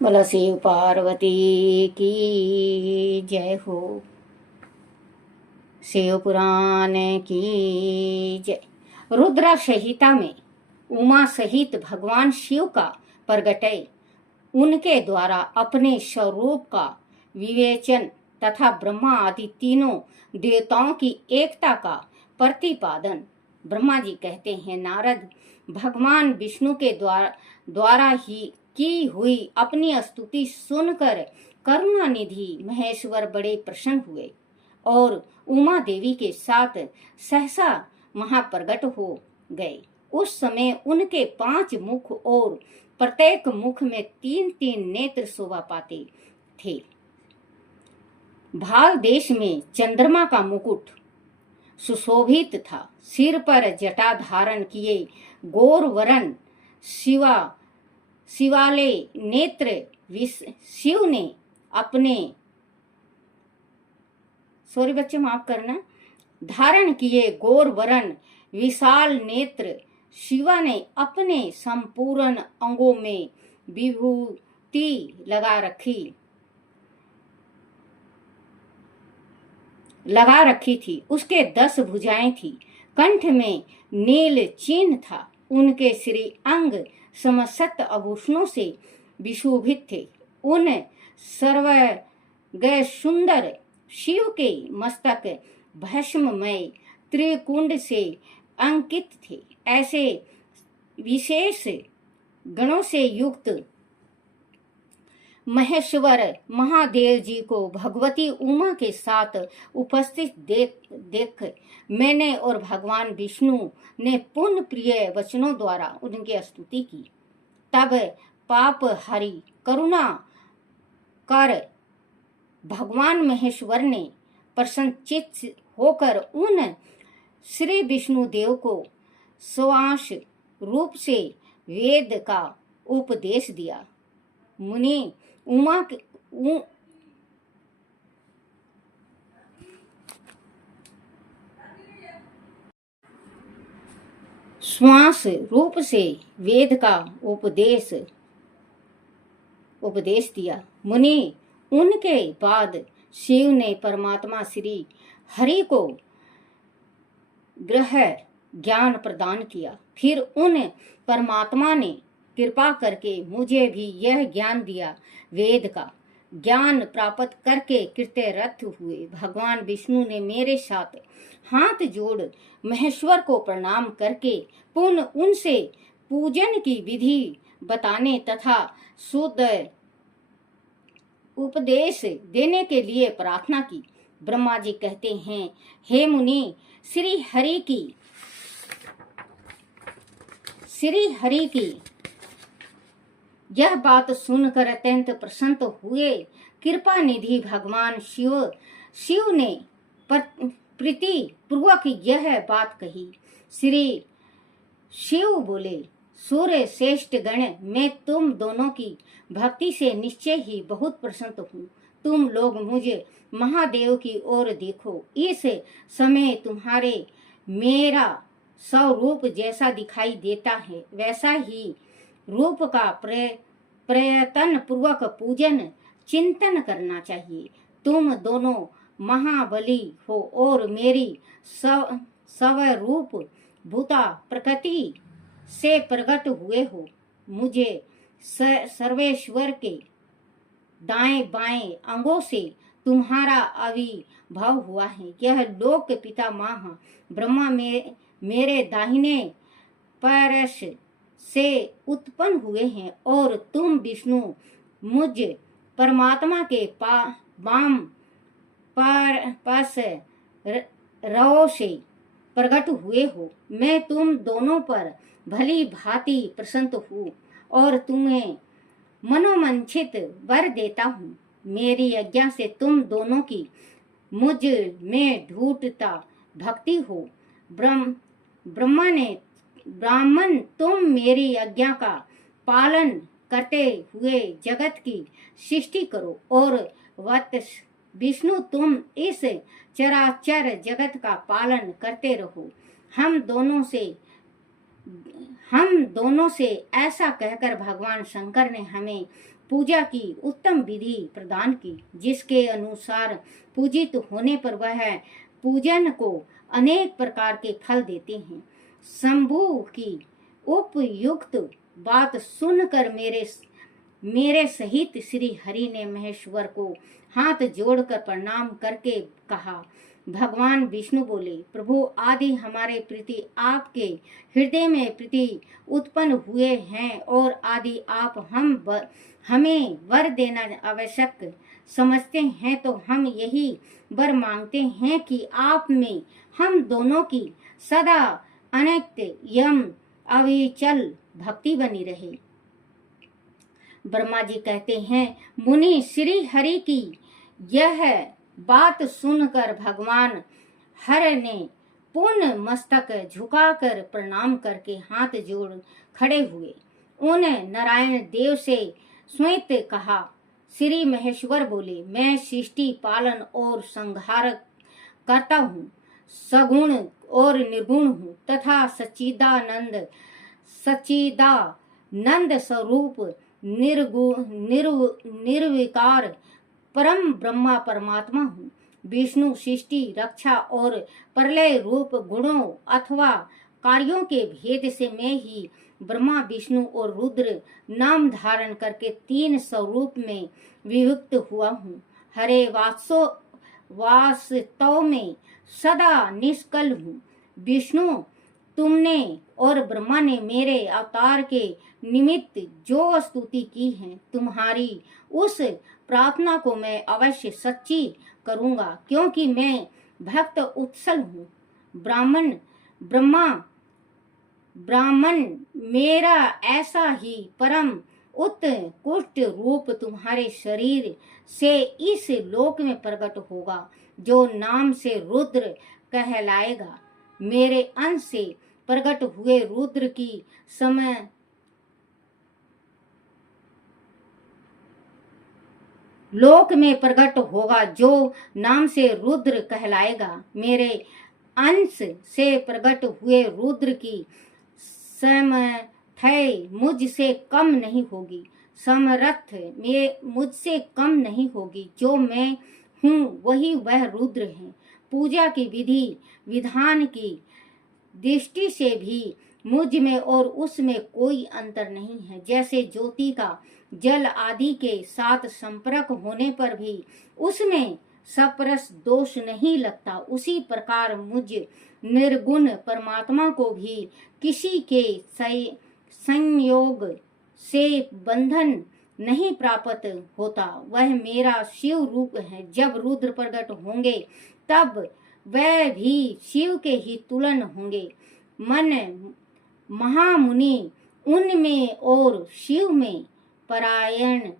बोलो शिव पार्वती की जय हो। शिव पुराण की जय। रुद्र संहिता में उमा सहित भगवान शिव का प्रगटय उनके द्वारा अपने स्वरूप का विवेचन तथा ब्रह्मा आदि तीनों देवताओं की एकता का प्रतिपादन। ब्रह्मा जी कहते हैं, नारद भगवान विष्णु के द्वारा ही की हुई अपनी स्तुति सुनकर करुणानिधि महेश्वर बड़े प्रसन्न हुए और उमा देवी के साथ सहसा महाप्रगट हो गए। उस समय उनके 5 मुख और प्रत्येक मुख में 3-3 नेत्र शोभा पाते थे। भाल देश में चंद्रमा का मुकुट सुशोभित था। सिर पर जटा धारण किए गौर वरण शिवाले नेत्र शिव ने अपने बच्चे माफ करना धारण किए गौर वरण विशाल नेत्र शिवा ने अपने संपूर्ण अंगों में विभूति लगा रखी थी। उसके 10 भुजाएं थी। कंठ में नील चिन्ह था। उनके श्री अंग समस्त आभूषणों से विशोभित थे। उन सर्वज्ञ सुंदर शिव के मस्तक भस्ममय त्रिकुंड से अंकित थे। ऐसे विशेष गणों से युक्त महेश्वर महादेव जी को भगवती उमा के साथ उपस्थित देख मैंने और भगवान विष्णु ने पुण्य प्रिय वचनों द्वारा उनकी स्तुति की। तब पाप हरि करुणा कर भगवान महेश्वर ने प्रसन्नचित्त होकर उन श्री विष्णु देव को श्वास रूप से वेद का उपदेश दिया। मुनि उमा श्वास रूप से वेद का उपदेश दिया। मुनि उनके बाद शिव ने परमात्मा श्री हरि को ग्रह ज्ञान प्रदान किया। फिर उन परमात्मा ने कृपा करके मुझे भी यह ज्ञान दिया। वेद का ज्ञान प्राप्त करके कृतरथ हुए भगवान विष्णु ने मेरे साथ हाथ जोड़ महेश्वर को प्रणाम करके पुनः उनसे पूजन की विधि बताने तथा शुद्ध उपदेश देने के लिए प्रार्थना की। ब्रह्मा जी कहते हैं, हे मुनि, श्री हरि की यह बात सुनकर अत्यंत प्रसन्न हुए। कृपा निधि भगवान शिव ने प्रीति पूर्वक यह बात कही। श्री शिव बोले, सूर्य श्रेष्ठ गण, मैं तुम दोनों की भक्ति से निश्चय ही बहुत प्रसन्न हूँ। तुम लोग मुझे महादेव की ओर देखो। इस समय तुम्हारे मेरा स्वरूप जैसा दिखाई देता है वैसा ही रूप का प्रयत्न पूर्वक पूजन चिंतन करना चाहिए। तुम दोनों महाबली हो और मेरी स्वरूप भूता प्रकृति से प्रकट हुए हो। मुझे सर्वेश्वर के दाएं बाएं अंगों से तुम्हारा आविर्भाव हुआ है। यह लोक पितामह ब्रह्मा मेरे दाहिने परश से उत्पन्न हुए हैं और तुम विष्णु मुझ परमात्मा के वाम पास रहो से प्रकट हुए हो। मैं तुम दोनों पर भली भांति प्रसन्न हूँ और तुम्हें मनोमंचित वर देता हूँ। मेरी आज्ञा से तुम दोनों की मुझ में ढूंढता भक्ति हो। ब्राह्मण तुम मेरी आज्ञा का पालन करते हुए जगत की सृष्टि करो और वत्स विष्णु तुम इस चराचर जगत का पालन करते रहो। हम दोनों से ऐसा कहकर भगवान शंकर ने हमें पूजा की उत्तम विधि प्रदान की, जिसके अनुसार पूजित होने पर वह पूजन को अनेक प्रकार के फल देते हैं। शंभु की उपयुक्त बात सुनकर मेरे सहित श्री हरि ने महेश्वर को हाथ जोड़कर प्रणाम करके कहा। भगवान विष्णु बोले, प्रभु आदि हमारे प्रति आपके हृदय में प्रीति उत्पन्न हुए हैं और आदि आप हमें वर देना आवश्यक समझते हैं, तो हम यही वर मांगते हैं कि आप में हम दोनों की सदा अनक्त यम अविचल भक्ति बनी रहे। ब्रह्मा जी कहते हैं, मुनि श्री हरि की यह बात सुनकर भगवान हर ने पूर्ण मस्तक झुकाकर प्रणाम करके हाथ जोड़ खड़े हुए। उन नारायण देव से स्वयं कहा। श्री महेश्वर बोले, मैं सृष्टि पालन और संहार करता हूँ, सगुण और निर्गुण हूँ तथा सच्चिदानंद स्वरूप निर्विकार परम ब्रह्मा परमात्मा हूँ। विष्णु सृष्टि रक्षा और प्रलय रूप गुणों अथवा कार्यों के भेद से मैं ही ब्रह्मा विष्णु और रुद्र नाम धारण करके 3 स्वरूप में विभक्त हुआ हूँ। हरे वास्तव में सदा निष्कल हूँ। विष्णु तुमने और ब्रह्मा ने मेरे अवतार के निमित्त जो स्तुति की है, तुम्हारी उस प्रार्थना को मैं अवश्य सच्ची करूंगा, क्योंकि मैं भक्त उत्सल हूँ। ब्राह्मण मेरा ऐसा ही परम उत्कृष्ट रूप तुम्हारे शरीर से इस लोक में प्रकट होगा, जो नाम से रुद्र कहलाएगा। मेरे अंश से प्रकट हुए रुद्र की समय लोक में प्रकट होगा, जो नाम से रुद्र कहलाएगा। मेरे अंश से प्रकट हुए रुद्र की समर्थय मुझसे कम नहीं होगी, समर्थ में मुझसे कम नहीं होगी। जो मैं हूँ वही वह रुद्र है। पूजा की विधि विधान की दृष्टि से भी मुझ में और उसमें कोई अंतर नहीं है। जैसे ज्योति का जल आदि के साथ संपर्क होने पर भी उसमें सपरस दोष नहीं लगता, उसी प्रकार मुझ निर्गुण परमात्मा को भी किसी के संयोग से बंधन नहीं प्राप्त होता। वह मेरा शिव रूप है। जब रुद्र प्रकट होंगे तब वह भी शिव के ही तुलन होंगे। मन महामुनि उनमें और शिव में परायेपन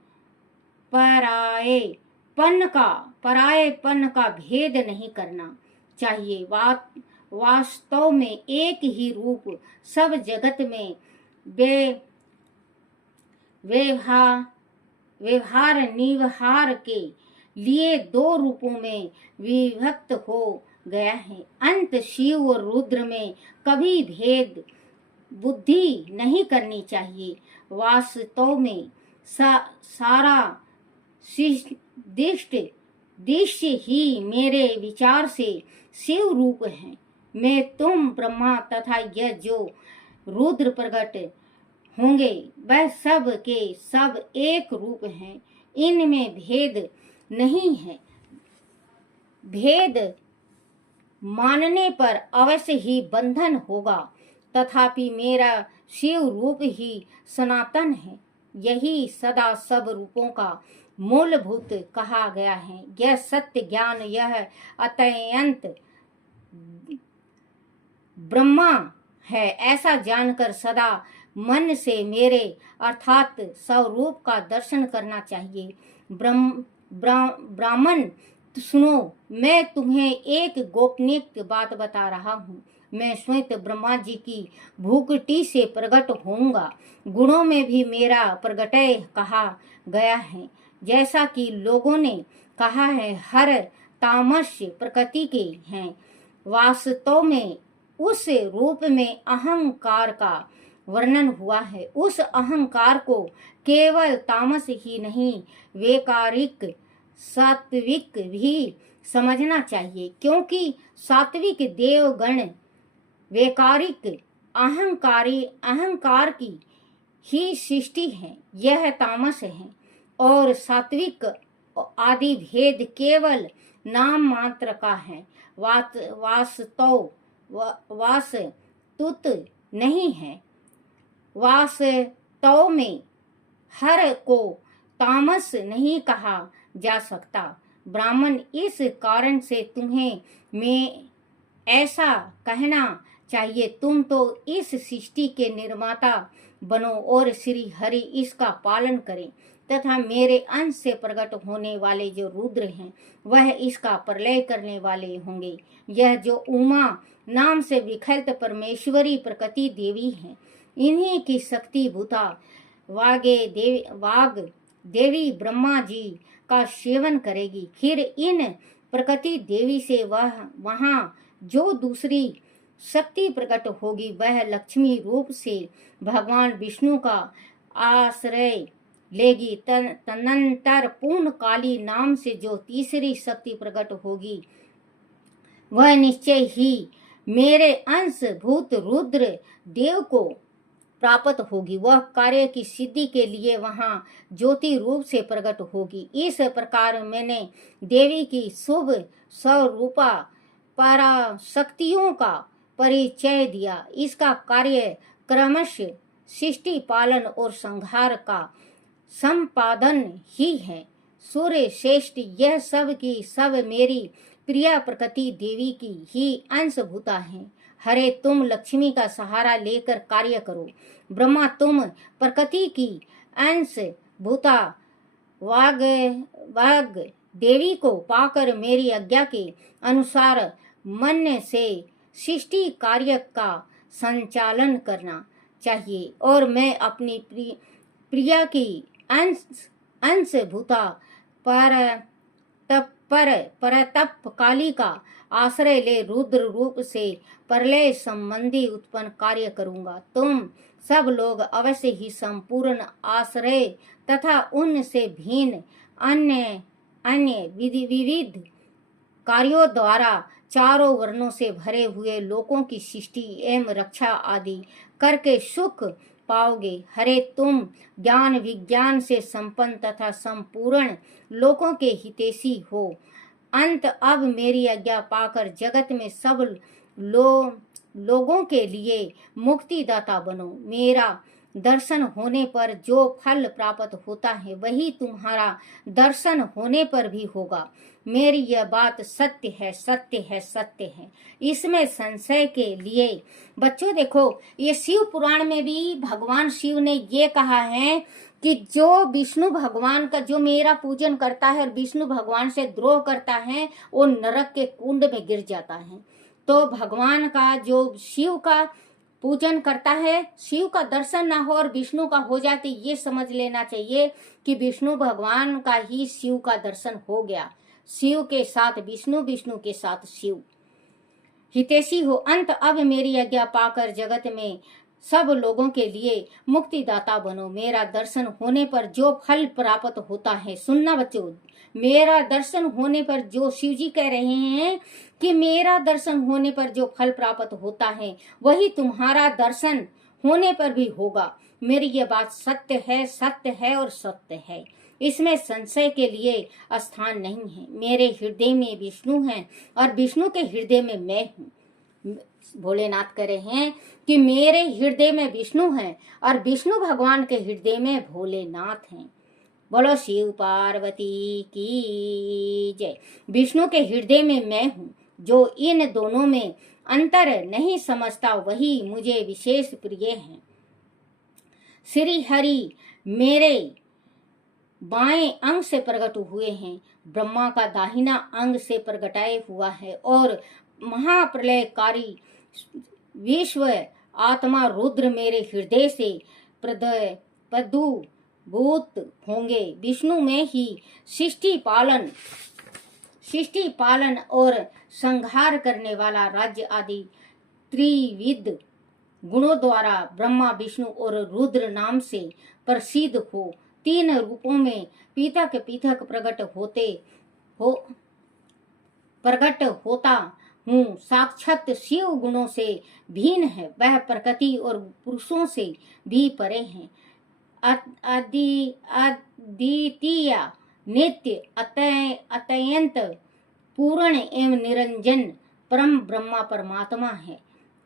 का भेद नहीं करना चाहिए। वास्तव में एक ही रूप सब जगत में व्यवहार निवहार के लिए 2 रूपों में विभक्त हो गया है। अंत शिव और रुद्र में कभी भेद बुद्धि नहीं करनी चाहिए। वास्तव में सारा दृश्य ही मेरे विचार से शिव रूप है। मैं तुम ब्रह्मा तथा यह जो रुद्र प्रकट होंगे वह सब के सब एक रूप हैं। इनमें भेद नहीं है। भेद मानने पर अवश्य ही बंधन होगा, तथापि मेरा शिव रूप ही सनातन है। यही सदा सब रूपों का मूलभूत कहा गया है। यह सत्य ज्ञान, यह अत्यंत ब्रह्मा है, ऐसा जानकर सदा मन से मेरे अर्थात स्वरूप का दर्शन करना चाहिए। ब्राह्मण सुनो, मैं तुम्हें एक गोपनीय बात बता रहा हूँ। मैं स्वयं ब्रह्मा जी की भूकटी से प्रकट होऊंगा। गुणों में भी मेरा प्रगटय कहा गया है। जैसा कि लोगों ने कहा है, हर तामस्य प्रकृति के हैं। वास्तव में उस रूप में अहंकार का वर्णन हुआ है, उस अहंकार को केवल तामस ही नहीं, वैकारिक सात्विक भी समझना चाहिए, क्योंकि सात्विक देवगण वैकारिक अहंकार की ही सृष्टि है, यह तामस है। और सात्विक आदि भेद केवल नाम मात्र का है, वास्तुत नहीं है। वास्तव में हर को तामस नहीं कहा जा सकता। ब्राह्मण, इस कारण से तुम्हें मैं ऐसा कहना चाहिए, तुम तो इस सृष्टि के निर्माता बनो और श्री हरि इसका पालन करें, तथा मेरे अंश से प्रकट होने वाले जो रुद्र हैं वह इसका प्रलय करने वाले होंगे। यह जो उमा नाम से विख्यात परमेश्वरी प्रकृति देवी हैं, इन्हीं की शक्ति भूता वाग देवी ब्रह्मा जी का सेवन करेगी। फिर इन प्रकृति देवी से वहाँ जो दूसरी शक्ति प्रकट होगी वह लक्ष्मी रूप से भगवान विष्णु का आश्रय लेगी। तदनंतर पूर्ण काली नाम से जो तीसरी शक्ति प्रकट होगी वह निश्चय ही मेरे अंश भूत रुद्र देव को प्राप्त होगी। वह कार्य की सिद्धि के लिए वहां ज्योति रूप से प्रकट होगी। इस प्रकार मैंने देवी की शुभ स्वरूपा पराशक्तियों का परिचय दिया। इसका कार्य क्रमश सृष्टि पालन और संहार का संपादन ही है। सूर्य श्रेष्ठ, यह सब की सब मेरी प्रिय प्रकृति देवी की ही अंशभूता है। हरे, तुम लक्ष्मी का सहारा लेकर कार्य करो। ब्रह्मा, तुम प्रकृति की अंश भूता वाग देवी को पाकर मेरी आज्ञा के अनुसार मन से सृष्टि कार्य का संचालन करना चाहिए, और मैं अपनी प्रिया की अंश भूता परतप काली का आश्रय ले रुद्र रूप से प्रलय संबंधी उत्पन्न कार्य करूंगा। तुम सब लोग अवश्य ही संपूर्ण आश्रय तथा उनसे भिन्न अन्य विविध कार्यों द्वारा चारों वर्णों से भरे हुए लोकों की सृष्टि एवं रक्षा आदि करके सुख पाओगे। हरे, तुम ज्ञान विज्ञान से संपन्न तथा संपूर्ण लोकों के हितैषी हो। अंत अब मेरी आज्ञा पाकर जगत में सब लोगों के लिए मुक्तिदाता बनो। मेरा दर्शन होने पर जो फल प्राप्त होता है वही तुम्हारा दर्शन होने पर भी होगा। मेरी यह बात सत्य है, सत्य है, सत्य है, इसमें संशय के लिए बच्चों देखो, ये शिव पुराण में भी भगवान शिव ने ये कहा है कि जो विष्णु भगवान का जो मेरा पूजन करता है और विष्णु भगवान से द्रोह करता है वो नरक के कुंड में गिर जाता है। तो भगवान का जो शिव का पूजन करता है, शिव का दर्शन ना हो और विष्णु का हो जाते, ये समझ लेना चाहिए कि विष्णु भगवान का ही शिव का दर्शन हो गया। शिव के साथ विष्णु, विष्णु के साथ शिव हितैषी हो। अंत अब मेरी आज्ञा पाकर जगत में सब लोगों के लिए मुक्तिदाता बनो। मेरा दर्शन होने पर जो फल प्राप्त होता है, सुनना बच्चों, मेरा दर्शन होने पर जो शिव जी कह रहे हैं कि मेरा दर्शन होने पर जो फल प्राप्त होता है वही तुम्हारा दर्शन होने पर भी होगा। मेरी यह बात सत्य है, सत्य है और सत्य है, इसमें संशय के लिए स्थान नहीं है। मेरे हृदय में विष्णु है और विष्णु के हृदय में मैं हूँ। भोलेनाथ कह रहे हैं कि मेरे हृदय में विष्णु है और विष्णु भगवान के हृदय में भोलेनाथ हैं। बोलो शिव पार्वती की जय। विष्णु के हृदय में मैं हूँ। जो इन दोनों में अंतर नहीं समझता वही मुझे विशेष प्रिय है। श्री हरि मेरे बाएं अंग से प्रकट हुए हैं, ब्रह्मा का दाहिना अंग से प्रकटाए हुआ है, और महाप्रलयकारी विश्व आत्मा रुद्र मेरे हृदय से प्रदुभूत होंगे। विष्णु में ही सृष्टि पालन और संहार करने वाला राज्य आदि त्रिविध गुणों द्वारा ब्रह्मा विष्णु और रुद्र नाम से प्रसिद्ध हो, तीन रूपों में पृथक पृथक प्रकट होता हूँ। साक्षात शिव गुणों से भिन्न है, वह प्रकृति और पुरुषों से भी परे हैं। अद्वितीय नित्य अत्यंत पूर्ण एवं निरंजन परम ब्रह्मा परमात्मा है।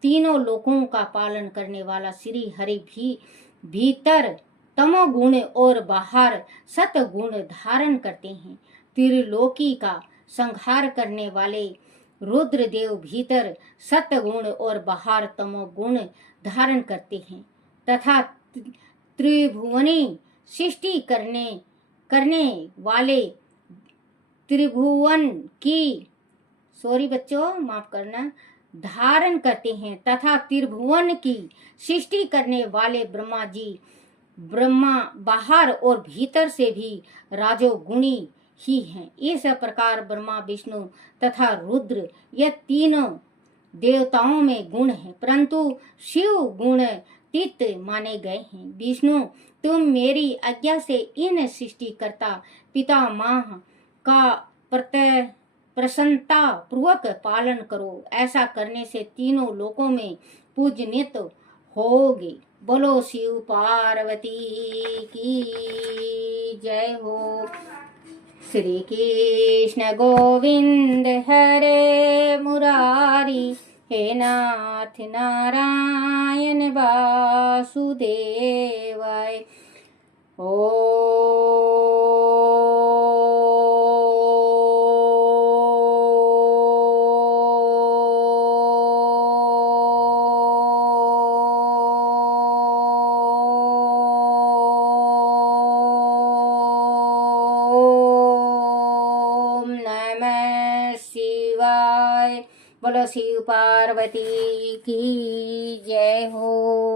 तीनों लोकों का पालन करने वाला श्री हरि भी भीतर तमोगुण और बाहर सतगुण धारण करते हैं। त्रिलोकी का संहार करने वाले रुद्रदेव भीतर सतगुण और बाहर तमोगुण धारण करते हैं तथा त्रिभुवनी सृष्टि करने वाले त्रिभुवन की बच्चों माफ करना धारण करते हैं तथा त्रिभुवन की सृष्टि करने वाले ब्रह्मा बाहर और भीतर से भी राजोगुणी ही हैं। इस प्रकार ब्रह्मा विष्णु तथा रुद्र ये तीनों देवताओं में गुण हैं, परंतु शिव गुणातीत माने गए हैं। विष्णु, तुम मेरी आज्ञा से इन सृष्टिकर्ता पितामह का प्रसन्नता पूर्वक पालन करो। ऐसा करने से तीनों लोकों में पूजनीत होगे। बोलो शिव पार्वती की जय हो। श्री कृष्ण गोविंद हरे मुरारी, हे नाथ नारायण वासुदेवाय। बोलो शिव पार्वती की जय हो।